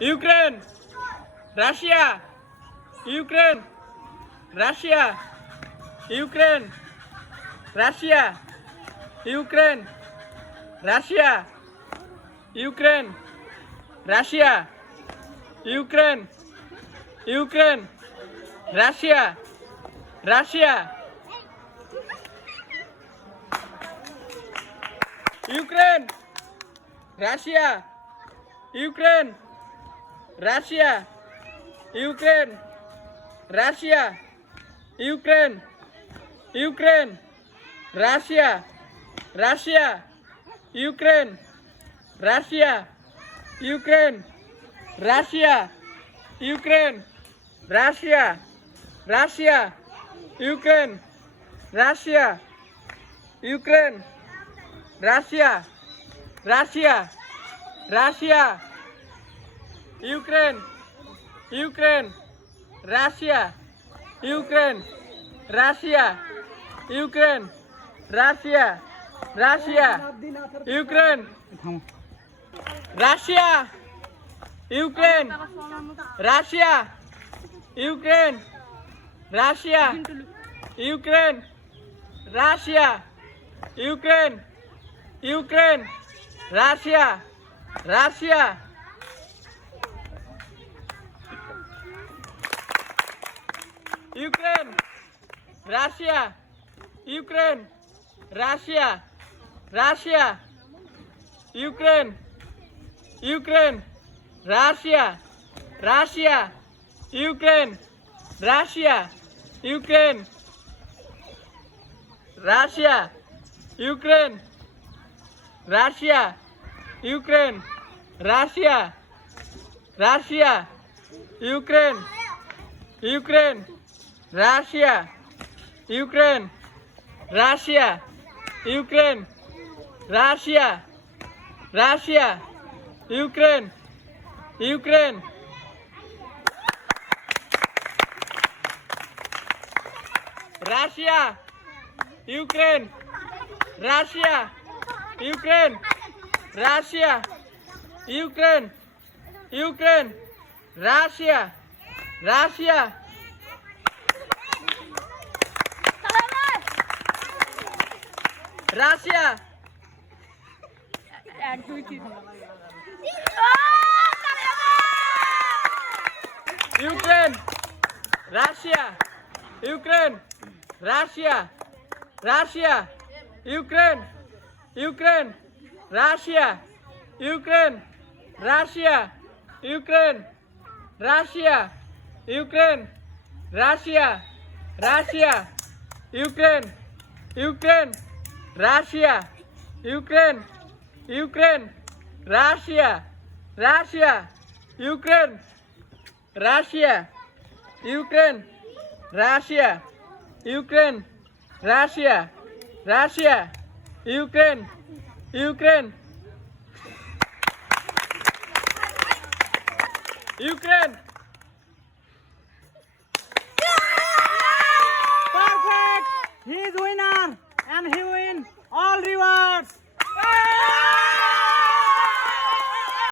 Ukraine Russia Ukraine Russia Ukraine Russia Ukraine Russia Ukraine Russia Ukraine Ukraine Russia Russia Ukraine Russia Ukraine Russia Ukraine Russia Ukraine Ukraine Russia Russia Ukraine Russia Ukraine Russia Ukraine Russia Russia Ukraine Russia Ukraine Russia Russia Russia Ukraine Ukraine Russia Ukraine Russia Ukraine Russia Russia Ukraine Russia Ukraine Russia Ukraine Russia Ukraine Russia Ukraine Ukraine Russia Russia Ukraine Russia Ukraine Russia Russia Ukraine Ukraine Russia Russia Ukraine Russia Ukraine Russia Ukraine Russia Ukraine Russia Russia Ukraine Ukraine Russia Ukraine Russia Ukraine Russia Russia Ukraine Ukraine Russia Ukraine Russia Ukraine Russia Ukraine Ukraine Russia Russia Russia Ukraine Russia Ukraine Russia Russia Ukraine Ukraine Russia Ukraine Russia Ukraine Russia Ukraine Russia Russia Ukraine Ukraine Russia Ukraine Ukraine Russia Russia Ukraine Russia Ukraine Russia Ukraine Russia Russia Ukraine Ukraine Ukraine